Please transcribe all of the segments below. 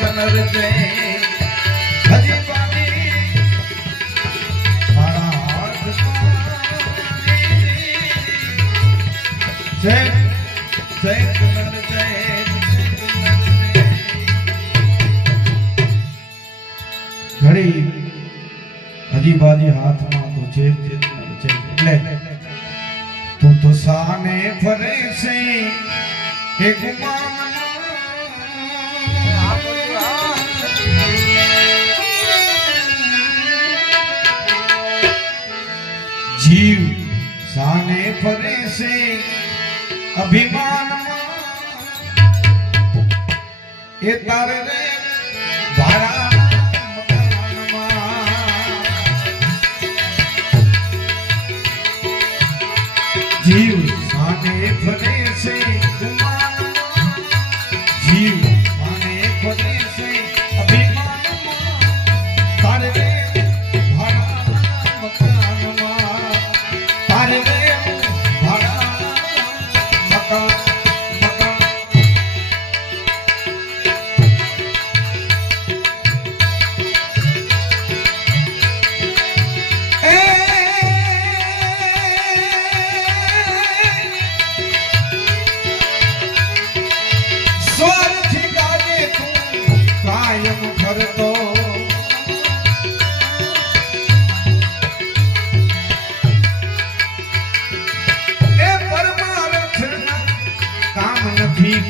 કનર જય હજી પાણી મારા હાથ જય જય કનર જય ઘડી હજી બાજી હાથમાં તો છે એટલે તું તો સાને ફરે છે એ જીવ સાને ફરે છે અભિમાનમાં એ તારે રે ભાડા જીવ સાને ફરે છે જીવ સાને ફરે છે અભિમાનમાં તારે રે ભાડા મકાનમાં તારે રે ભાડા મકાન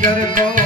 करतो